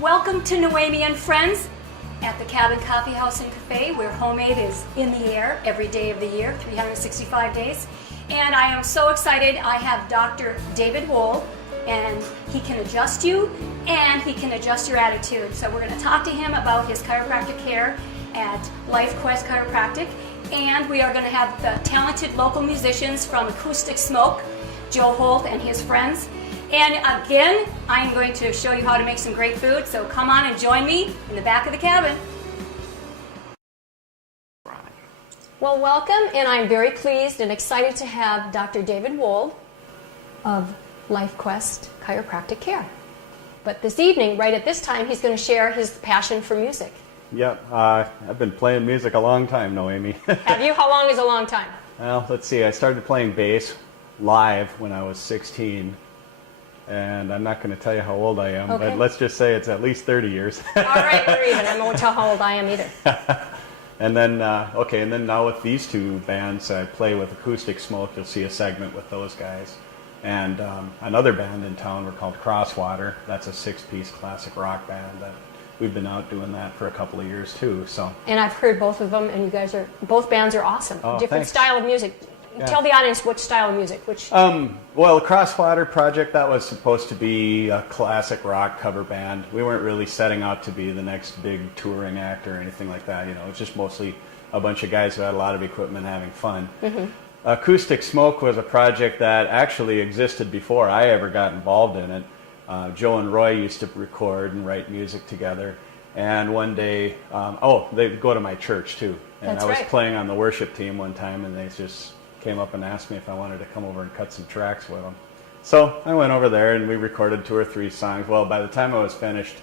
Welcome to Noemi and Friends at the Cabin Coffee House and Cafe, where homemade is in the air every day of the year, 365 days. And I am so excited. I have Dr. David Wohl, and he can adjust you and he can adjust your attitude. So we're going to talk to him about his chiropractic care at LifeQuest Chiropractic. And we are going to have the talented local musicians from Acoustic Smoke, Joe Holt and his friends. And again, I'm going to show you how to make some great food, so come on and join me in the back of the cabin. Well, welcome, and I'm very pleased and excited to have Dr. David Wohl of LifeQuest Chiropractic Care. But this evening, right at this time, he's going to share his passion for music. Yep, I've been playing music a long time, Noemi. Have you? How long is a long time? Well, let's see, I started playing bass live when I was 16. And I'm not going to tell you how old I am, okay. But let's just say it's at least 30 years. All right, we're even. I won't tell how old I am either. And then, and then now with these two bands, I play with Acoustic Smoke. You'll see a segment with those guys. And another band in town, we're called Crosswater. That's a 6-piece classic rock band that we've been out doing that for a couple of years too. So. And I've heard both of them, and you guys both bands are awesome. Oh, different thanks. style of music. Yeah. Tell the audience which style of music. Well, Crosswater Project, that was supposed to be a classic rock cover band. We weren't really setting out to be the next big touring act or anything like that. You know, it's just mostly a bunch of guys who had a lot of equipment having fun. Mm-hmm. Acoustic Smoke was a project that actually existed before I ever got involved in it. Joe and Roy used to record and write music together. And one day, they'd go to my church too. And I was playing on the worship team one time, and they just came up and asked me if I wanted to come over and cut some tracks with them. So I went over there and we recorded 2 or 3 songs. Well, by the time I was finished,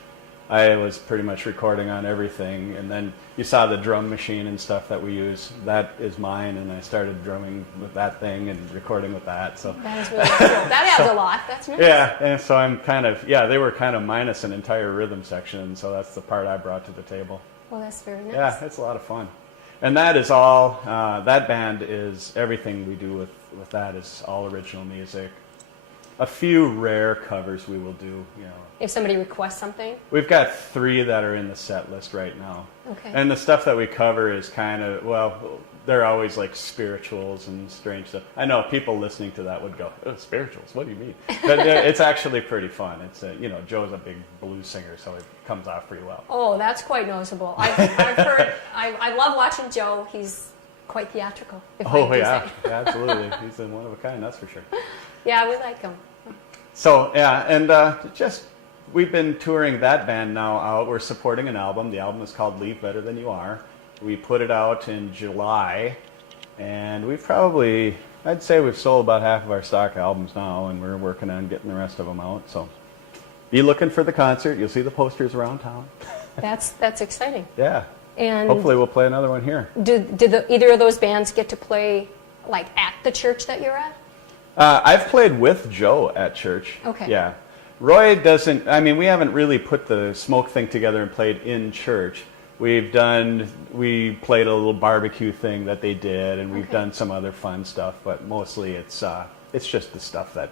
I was pretty much recording on everything. And then you saw the drum machine and stuff that we use. That is mine, and I started drumming with that thing and recording with that. So that is really cool. That adds a lot. That's nice. Yeah, and so I'm they were kind of minus an entire rhythm section, so that's the part I brought to the table. Well, that's very nice. Yeah, it's a lot of fun. And that is all, that band is, everything we do with that is all original music. A few rare covers we will do, you know. If somebody requests something? We've got 3 that are in the set list right now. Okay. And the stuff that we cover is kind of, well, they're always like spirituals and strange stuff. I know people listening to that would go, oh, spirituals, what do you mean? But it's actually pretty fun. It's Joe's a big blues singer, so it comes off pretty well. Oh, that's quite noticeable. I've heard, I love watching Joe. He's quite theatrical. Yeah, absolutely. He's one of a kind, that's for sure. Yeah, we like him. So, yeah, and we've been touring that band now out. We're supporting an album. The album is called Leave Better Than You Are. We put it out in July, and I'd say we've sold about half of our stock albums now, and we're working on getting the rest of them out. So be looking for the concert. You'll see the posters around town. That's exciting. Yeah. And hopefully we'll play another one here. Did either of those bands get to play like at the church that you're at? I've played with Joe at church. Okay. Yeah. Roy doesn't, we haven't really put the smoke thing together and played in church. We played a little barbecue thing that they did, and we've done some other fun stuff, but mostly it's just the stuff that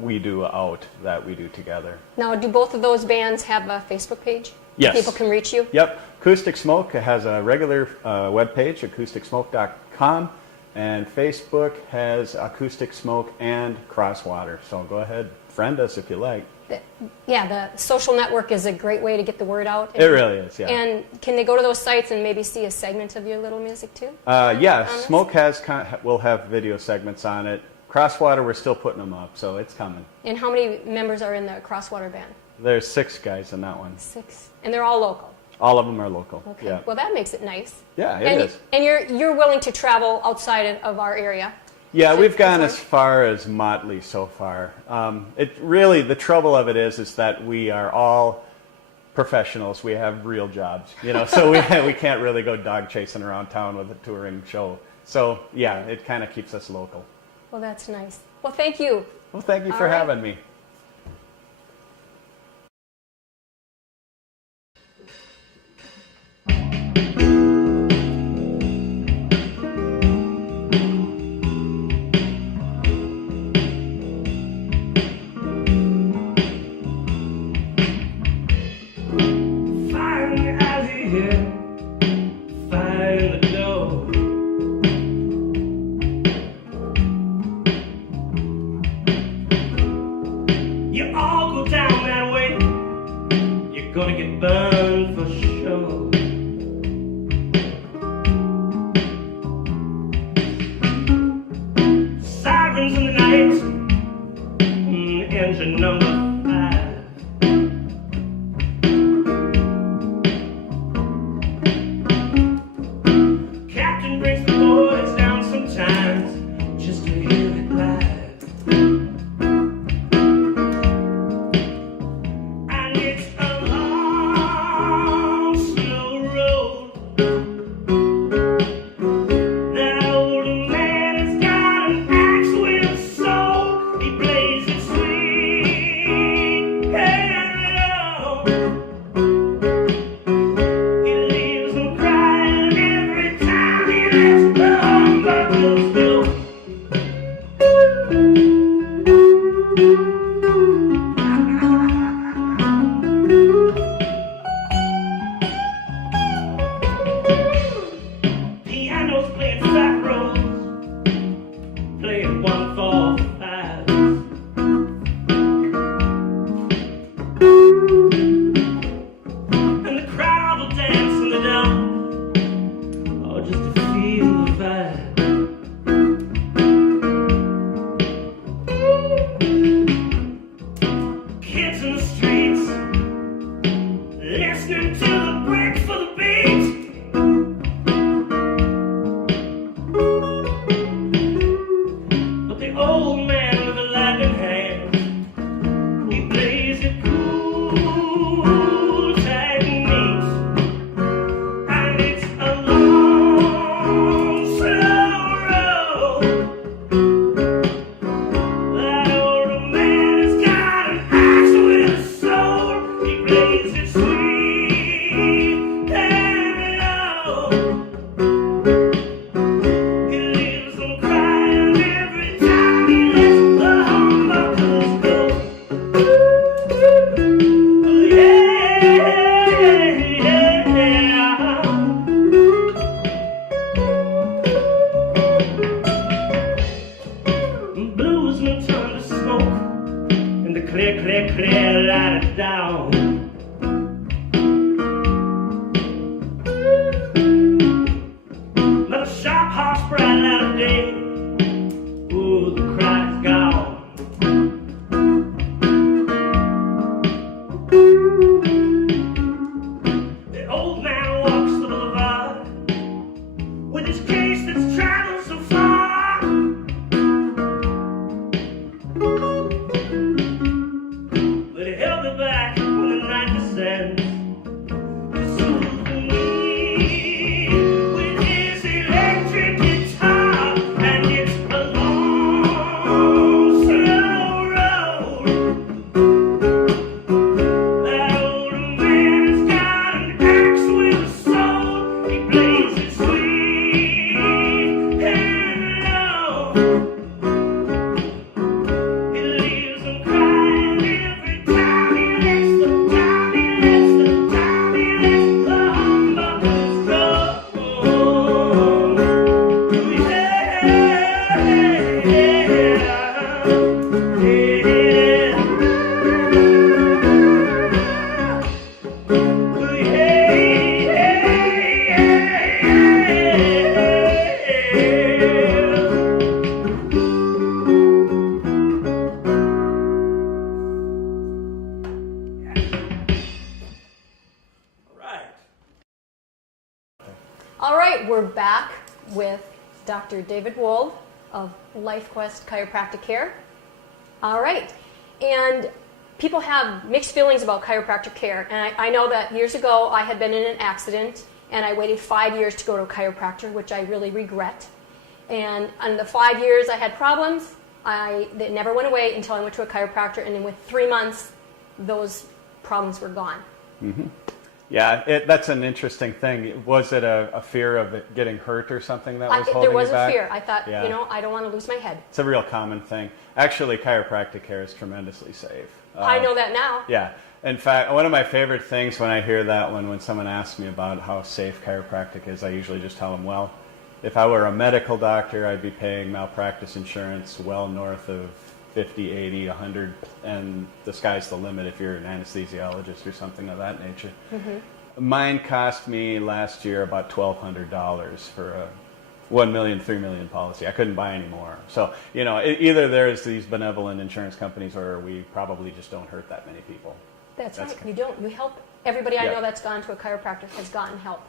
we do out that we do together. Now, do both of those bands have a Facebook page? Yes. People can reach you? Yep. Acoustic Smoke has a regular webpage, acousticsmoke.com, and Facebook has Acoustic Smoke and Crosswater. So go ahead, friend us if you like. The social network is a great way to get the word out. It really is, yeah. And can they go to those sites and maybe see a segment of your little music too? Yeah, Smoke will have video segments on it. Crosswater, we're still putting them up, so it's coming. And how many members are in the Crosswater band? There's 6 guys in that one. 6, and they're all local. All of them are local. Okay. Yeah. Well, that makes it nice. Yeah, it is. And you're willing to travel outside of our area. Yeah, we've gone as far as Motley so far. The trouble of it is that we are all professionals. We have real jobs, so we can't really go dog chasing around town with a touring show. So yeah, it kind of keeps us local. Well, that's nice. Well, thank you. Well, thank you for having me. gonna get burned for sure. Sirens in the night, engine number 5. Captain brings the boys down sometimes just to hear it live. And it's a long, slow road. That old man has got an axe with a soul. He plays it sweet and low. He leaves them crying every time he lets the humbuckers go. Piano's playing flat rolls, playing 1-4-5. And the crowd will dance in the dark, oh, just to feel the vibe. Kids in the streets, listening to the break for the beat. But the old man with the lightning hand, he plays it cool, tight and neat. And it's a long, slow road. That old man has got an axe with a soul. He plays it sweet and low. He leaves them crying every time he lets the humbuckers go. Bluesmen turn to smoke, and the clear, clear, clear light it down. Let a sharp horse bright light of day. Ooh, the cry's gone. The old man walks the boulevard with his case that's traveled so far. But he held it back when the night descends to soothe me with his electric guitar. And it's a long, slow road. That old man has got an axe with a soul. He plays it sweet and low. He leaves them crying every time he lets the humbuckers go. Right. All right, we're back with Dr. David Wold of LifeQuest Chiropractic Care. All right, and people have mixed feelings about chiropractic care, and I know that years ago I had been in an accident, and I waited 5 years to go to a chiropractor, which I really regret. And in the 5 years I had problems, they never went away until I went to a chiropractor, and then with 3 months, those problems were gone. Mm-hmm. Yeah, that's an interesting thing. Was it a fear of it getting hurt or something that was holding There was you back? a fear. I thought, Yeah. I don't want to lose my head. It's a real common thing. Actually, chiropractic care is tremendously safe. I know that now. Yeah. In fact, one of my favorite things when I hear that when someone asks me about how safe chiropractic is, I usually just tell them, well, if I were a medical doctor, I'd be paying malpractice insurance well north of 50, 80, 100, and the sky's the limit if you're an anesthesiologist or something of that nature. Mine cost me last year about $1,200 for a 1 million, 3 million policy. I couldn't buy any more. So, you know, either there's these benevolent insurance companies or we probably just don't hurt that many people. That's right. You don't. You help everybody I Yeah. know that's gone to a chiropractor has gotten help.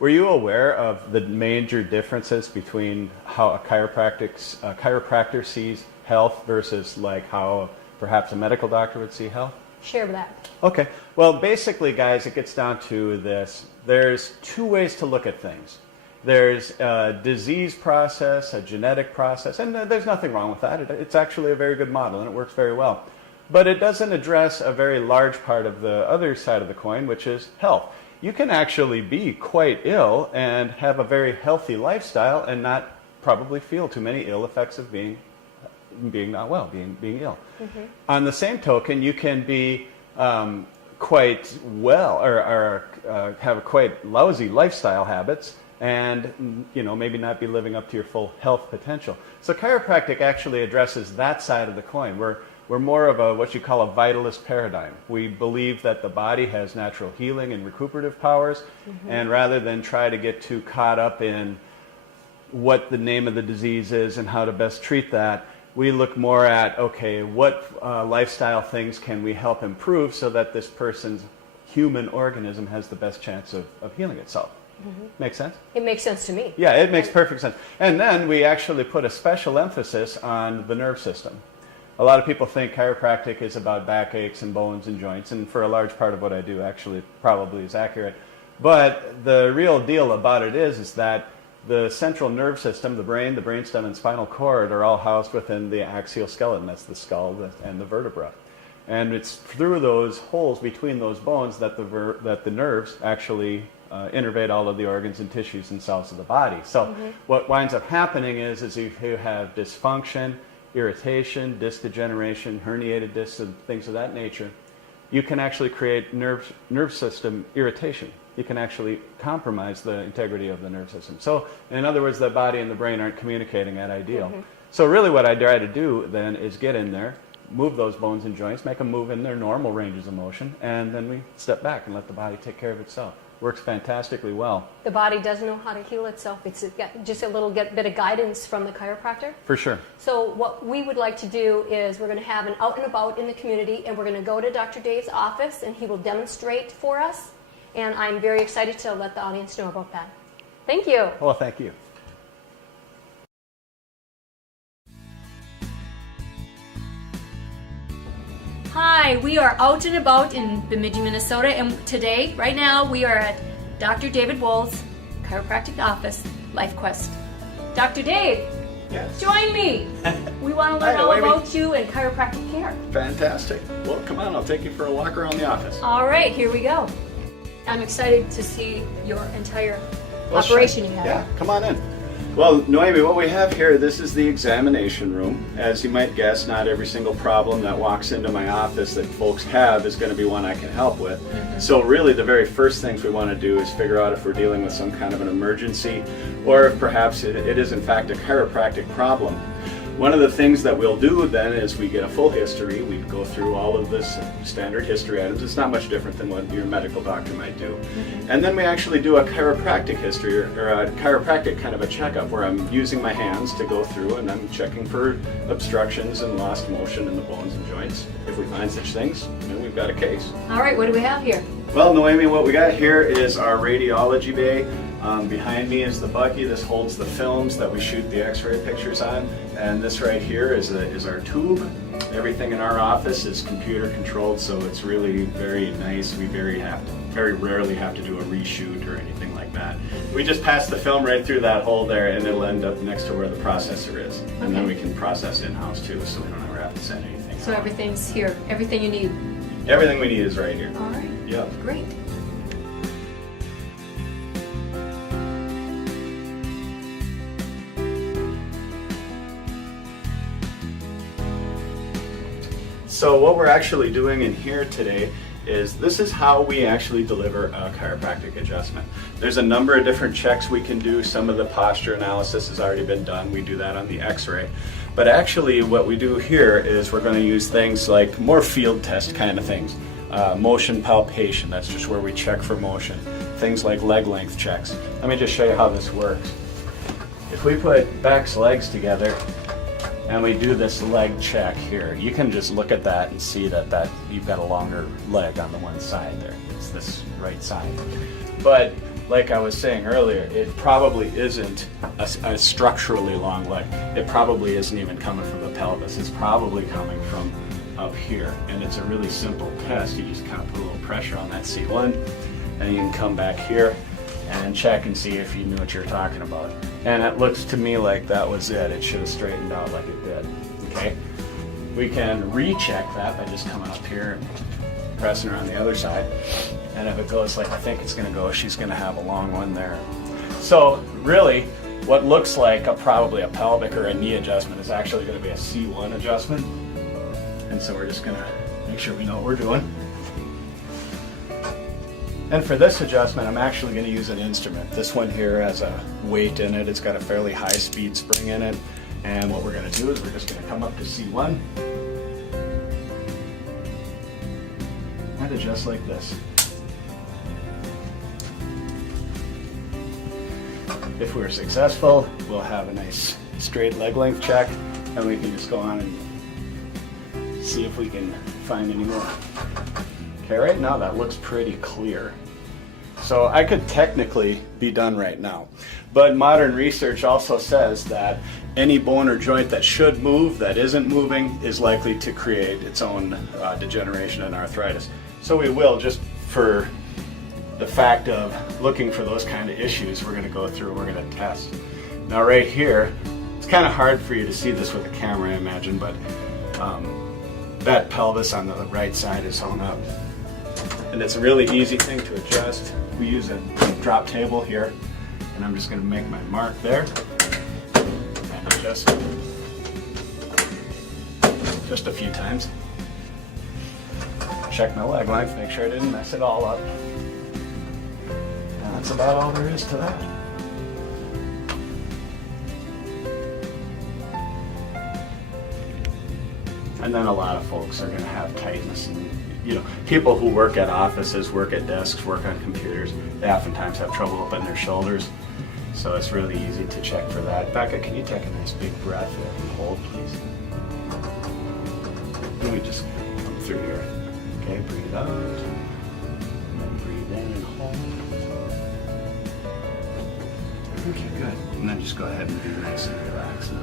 Were you aware of the major differences between how a chiropractor sees health versus like how perhaps a medical doctor would see health? Share that. Okay. Well, basically, guys, it gets down to this. There's two ways to look at things. There's a disease process, a genetic process, and there's nothing wrong with that. It's actually a very good model, and it works very well. But it doesn't address a very large part of the other side of the coin, which is health. You can actually be quite ill and have a very healthy lifestyle and not probably feel too many ill effects of being not well, being ill. On the same token, you can be quite well or have a quite lousy lifestyle habits and, you know, maybe not be living up to your full health potential. So chiropractic actually addresses that side of the coin. We're more of a what you call a vitalist paradigm. We believe that the body has natural healing and recuperative powers, and rather than try to get too caught up in what the name of the disease is and how to best treat that, we look more at, okay, what lifestyle things can we help improve so that this person's human organism has the best chance of healing itself. Make sense? It makes sense to me. Yeah, it makes perfect sense. And then we actually put a special emphasis on the nerve system. A lot of people think chiropractic is about backaches and bones and joints, and for a large part of what I do actually probably is accurate. But the real deal about it is that the central nerve system, the brain, the brainstem, and spinal cord are all housed within the axial skeleton. That's the skull and the vertebra. And it's through those holes between those bones that the nerves actually innervate all of the organs and tissues and cells of the body. So what winds up happening is if you have dysfunction, irritation, disc degeneration, herniated discs, and things of that nature, you can actually create nerve system irritation. You can actually compromise the integrity of the nerve system. So, in other words, the body and the brain aren't communicating at ideal. So really what I try to do then is get in there, move those bones and joints, make them move in their normal ranges of motion, and then we step back and let the body take care of itself. Works fantastically well. The body does know how to heal itself. It's just a little bit of guidance from the chiropractor. For sure. So what we would like to do is we're going to have an out and about in the community, and we're going to go to Dr. Dave's office, and he will demonstrate for us. And I'm very excited to let the audience know about that. Thank you. Well, thank you. Hi, we are out and about in Bemidji, Minnesota, and today, right now, we are at Dr. David Wohl's chiropractic office, LifeQuest. Dr. Dave, Yes. join me. We want to learn Hi, all Noemi. about you and chiropractic care. Fantastic. Well, come on, I'll take you for a walk around the office. All right, here we go. I'm excited to see your entire Well, operation sure. you have. Yeah, come on in. Well, Noemi, what we have here, this is the examination room. As you might guess, not every single problem that walks into my office that folks have is going to be one I can help with. So really the very first things we want to do is figure out if we're dealing with some kind of an emergency or if perhaps it is in fact a chiropractic problem. One of the things that we'll do then is we get a full history. We go through all of this standard history items. It's not much different than what your medical doctor might do. And then we actually do a chiropractic history or a chiropractic kind of a checkup where I'm using my hands to go through and I'm checking for obstructions and lost motion in the bones and joints. If we find such things, then we've got a case. All right, what do we have here? Well, Noemi, what we got here is our radiology bay. Behind me is the Bucky. This holds the films that we shoot the x-ray pictures on. And this right here is our tube. Everything in our office is computer controlled, so it's really very nice. We very rarely have to do a reshoot or anything like that. We just pass the film right through that hole there and it'll end up next to where the processor is. And then we can process in-house too, so we don't ever have to send anything So out. everything's here, everything you need. Everything we need is right here. All right, Yep. great. So what we're actually doing in here today is this is how we actually deliver a chiropractic adjustment. There's a number of different checks we can do. Some of the posture analysis has already been done. We do that on the x-ray. But actually what we do here is we're going to use things like more field test kind of things. Motion palpation, that's just where we check for motion. Things like leg length checks. Let me just show you how this works. If we put Beck's legs together and we do this leg check here, you can just look at that and see that you've got a longer leg on the one side there. It's this right side. But like I was saying earlier, it probably isn't a structurally long leg. It probably isn't even coming from the pelvis. It's probably coming from up here. And it's a really simple test. You just kind of put a little pressure on that C1, and you can come back here and check and see if you knew what you're talking about. And it looks to me like that was it. It should have straightened out like it did. Okay? We can recheck that by just coming up here and pressing her on the other side. And if it goes like I think it's going to go, she's going to have a long one there. So really, what looks like probably a pelvic or a knee adjustment is actually going to be a C1 adjustment. And so we're just going to make sure we know what we're doing. And for this adjustment, I'm actually going to use an instrument. This one here has a weight in it. It's got a fairly high speed spring in it. And what we're going to do is we're just going to come up to C1 and adjust like this. If we're successful, we'll have a nice straight leg length check, and we can just go on and see if we can find any more. Okay, right now that looks pretty clear. So I could technically be done right now, but modern research also says that any bone or joint that should move, that isn't moving, is likely to create its own degeneration and arthritis. So we will, just for the fact of looking for those kind of issues, we're going to go through, we're going to test. Now right here, it's kind of hard for you to see this with a camera, I imagine, but that pelvis on the right side is hung up. And it's a really easy thing to adjust. We use a drop table here, and I'm just going to make my mark there and adjust it just a few times. Check my leg length, make sure I didn't mess it all up. And that's about all there is to that. And then a lot of folks are going to have tightness, and people who work at offices, work at desks, work on computers, they oftentimes have trouble opening their shoulders. So it's really easy to check for that. Becca, can you take a nice big breath and hold, please? Let me just come through here. Okay, breathe out, and then breathe in and hold. Okay, good. And then just go ahead and be nice and relaxed now.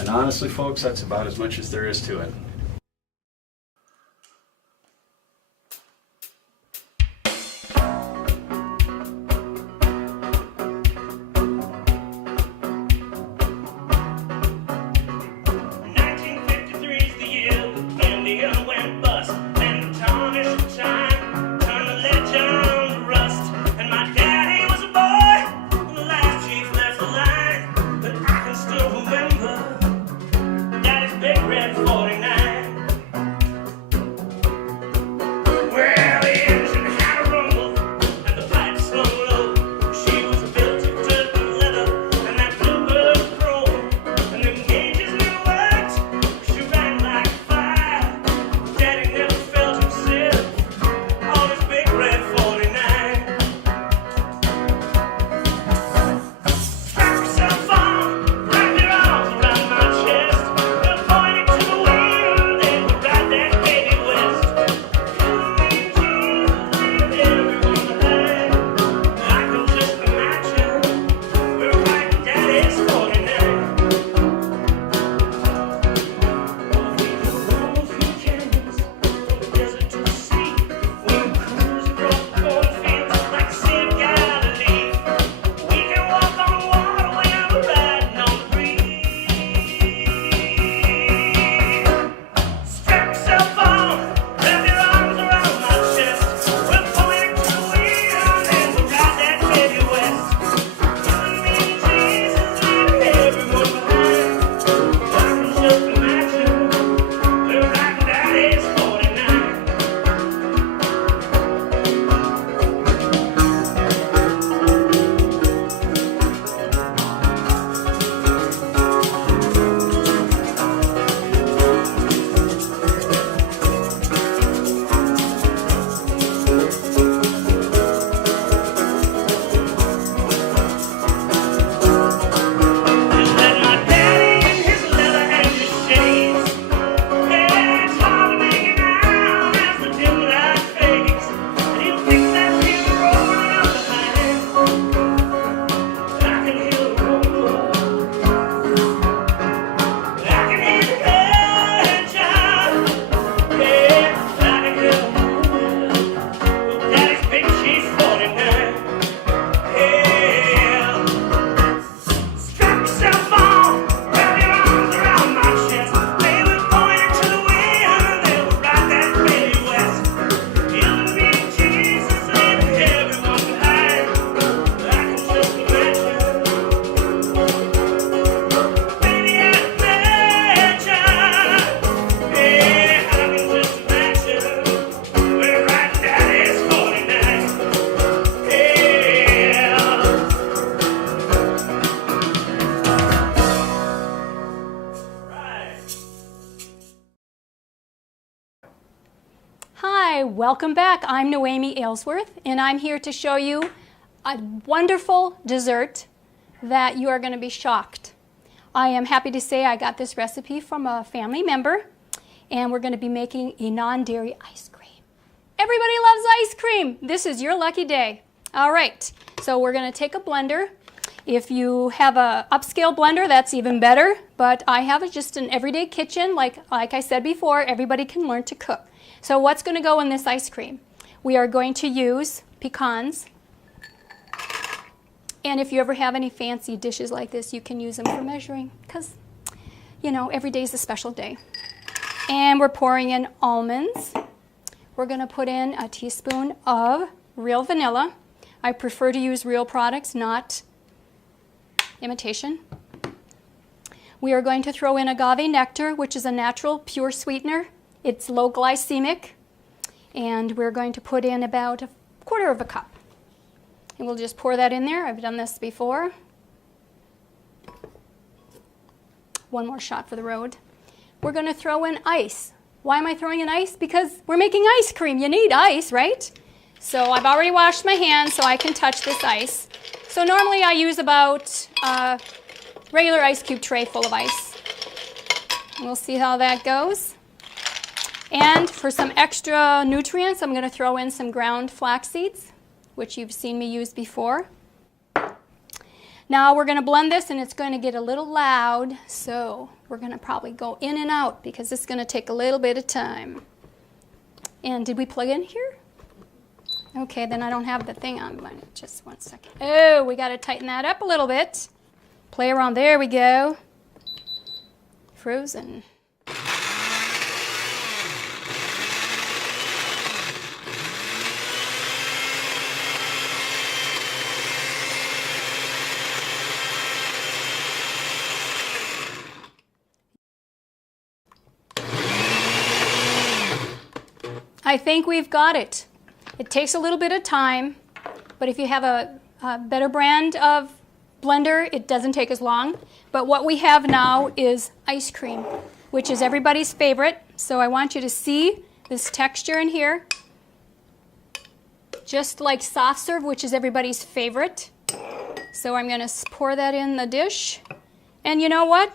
And honestly, folks, that's about as much as there is to it. Red 49. Welcome back. I'm Noemi Aylesworth, and I'm here to show you a wonderful dessert that you are going to be shocked. I am happy to say I got this recipe from a family member, and we're going to be making a non-dairy ice cream. Everybody loves ice cream. This is your lucky day. All right, so we're going to take a blender. If you have an upscale blender, that's even better, but I have just an everyday kitchen. Like I said before, everybody can learn to cook. So what's going to go in this ice cream? We are going to use pecans. And if you ever have any fancy dishes like this, you can use them for measuring because, you know, every day is a special day. And we're pouring in almonds. We're going to put in a teaspoon of real vanilla. I prefer to use real products, not imitation. We are going to throw in agave nectar, which is a natural pure sweetener. It's low glycemic, and we're going to put in about 1/4 cup. And we'll just pour that in there. I've done this before. One more shot for the road. We're going to throw in ice. Why am I throwing in ice? Because we're making ice cream. You need ice, right? So I've already washed my hands so I can touch this ice. So normally I use about a regular ice cube tray full of ice. We'll see how that goes. And for some extra nutrients, I'm going to throw in some ground flax seeds, which you've seen me use before. Now we're going to blend this, and it's going to get a little loud, so we're going to probably go in and out because it's going to take a little bit of time. And did we plug in here? Okay, then I don't have the thing on. Just one second. Oh, we got to tighten that up a little bit. Play around. There we go. Frozen. I think we've got it. It takes a little bit of time, but if you have a better brand of blender, it doesn't take as long. But what we have now is ice cream, which is everybody's favorite. So I want you to see this texture in here, just like soft serve, which is everybody's favorite. So I'm going to pour that in the dish. And you know what?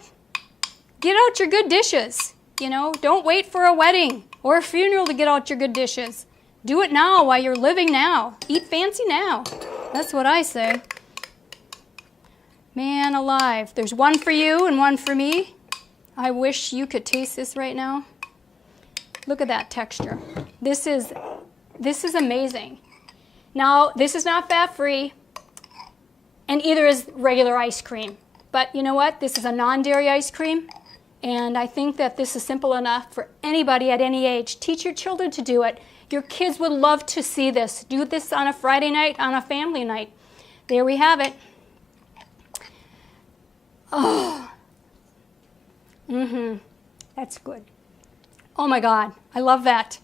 Get out your good dishes. You know, don't wait for a wedding or a funeral to get out your good dishes. Do it now while you're living now. Eat fancy now. That's what I say. Man alive. There's one for you and one for me. I wish you could taste this right now. Look at that texture. This is amazing. Now, this is not fat-free, and either is regular ice cream. But you know what? This is a non-dairy ice cream. And I think that this is simple enough for anybody at any age. Teach your children to do it. Your kids would love to see this. Do this on a Friday night, on a family night. There we have it. Oh. That's good. Oh my God, I love that.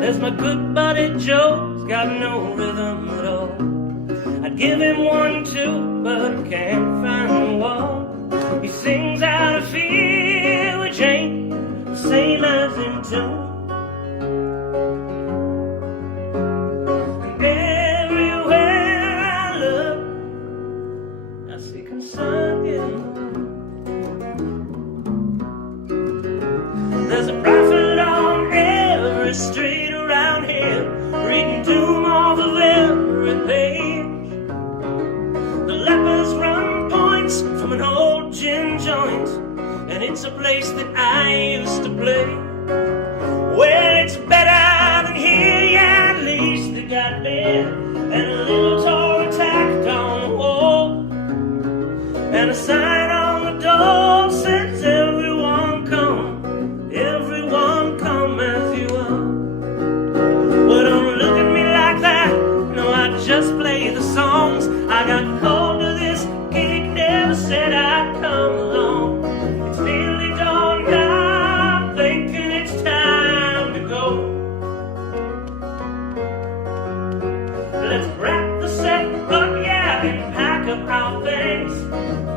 There's my good buddy Joe's got no rhythm at all. I'd give him one too, but he can't find one. He sings out of fear, which ain't the same as in tune. And everywhere I look, I see concern in the there's a prophet on every street around here, reading doom off of every page. The lepers run points from an old gin joint, and it's a place that I used to play. Well, it's better than here, yeah, at least they got beer and a little Tory tacked on the wall. a sign on the door says everyone come as you are. Well, don't look at me like that, no, I just play the songs. I got called to this gig, never said I'd come along. It's nearly dawn now, I'm thinking it's time to go. Let's wrap the set up, yeah, and pack up our things.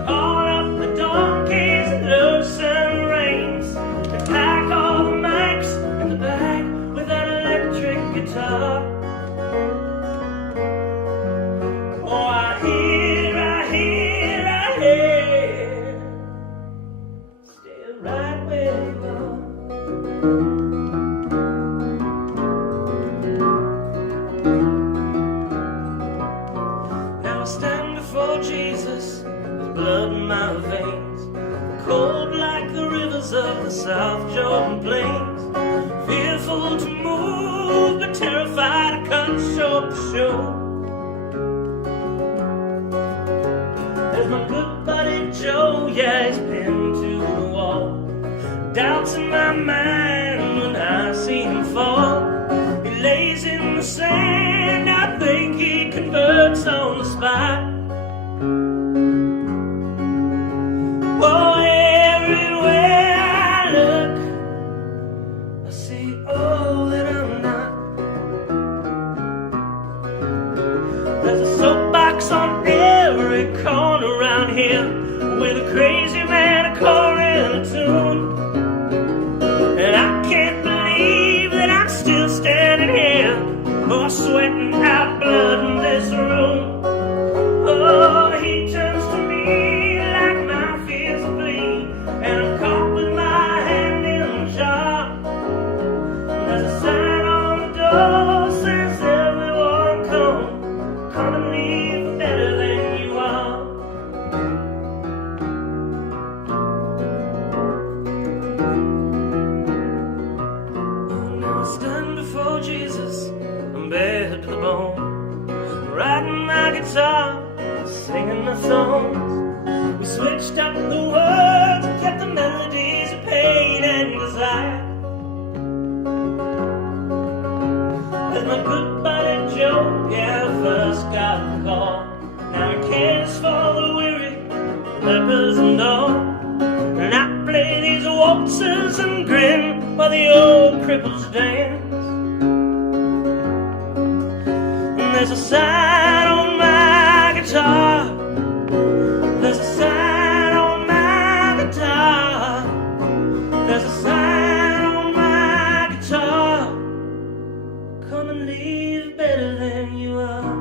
Call up the donkeys and loose and reins. And pack all the mics in the bag with that electric guitar. Oh, I hear, stay right where you are. Now I stand before Jesus with blood in my veins, cold like the rivers of the South Jordan Plains, fearful to move but terrified to cut short the show. There's my good buddy Joe, yeah, he's pinned to the wall. Doubts in my mind when I see him fall. He lays in the sand, I think he converts on the spot. Oh, everywhere I look, I see all that I'm not. There's a soapbox on every corner around here, with a crazy man a tune. And I can't believe that I'm still standing here, oh, sweating out blood in this room. Oh, he turns to me like my fears flee, and I'm caught with my hand in the jar. There's a sign on the door says everyone come and leave better than you are. Now I stand before Jesus, I'm bared to the bone, riding my guitar, singing my songs. We switched up the words and kept the melodies of pain and desire. There's my good buddy Joe, yeah, first got the call. Now he cares for the weary, lepers and all. And I play these waltzes and grin while the old cripples dance. And there's a sign on my guitar, there's a sign on my guitar, there's a sign on my guitar, come and leave better than you are.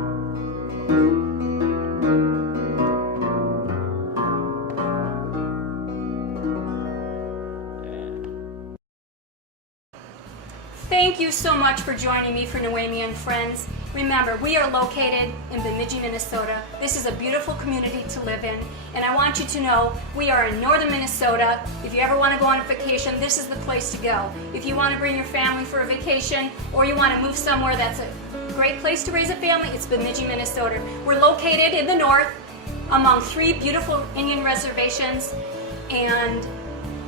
Thank you so much for joining me for Noemi and Friends. Remember, we are located in Bemidji, Minnesota. This is a beautiful community to live in, and I want you to know we are in northern Minnesota. If you ever want to go on a vacation, this is the place to go. If you want to bring your family for a vacation, or you want to move somewhere that's a great place to raise a family, it's Bemidji, Minnesota. We're located in the north among 3 beautiful Indian reservations, and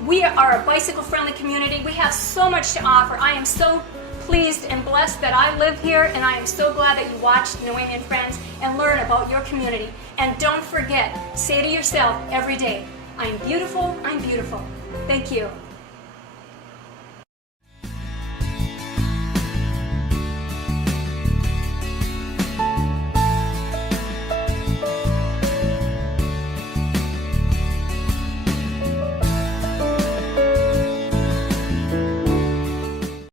we are a bicycle-friendly community. We have so much to offer. I am so pleased and blessed that I live here, and I am so glad that you watched Noemi and Friends and learn about your community. And don't forget, say to yourself every day, I'm beautiful, I'm beautiful. Thank you.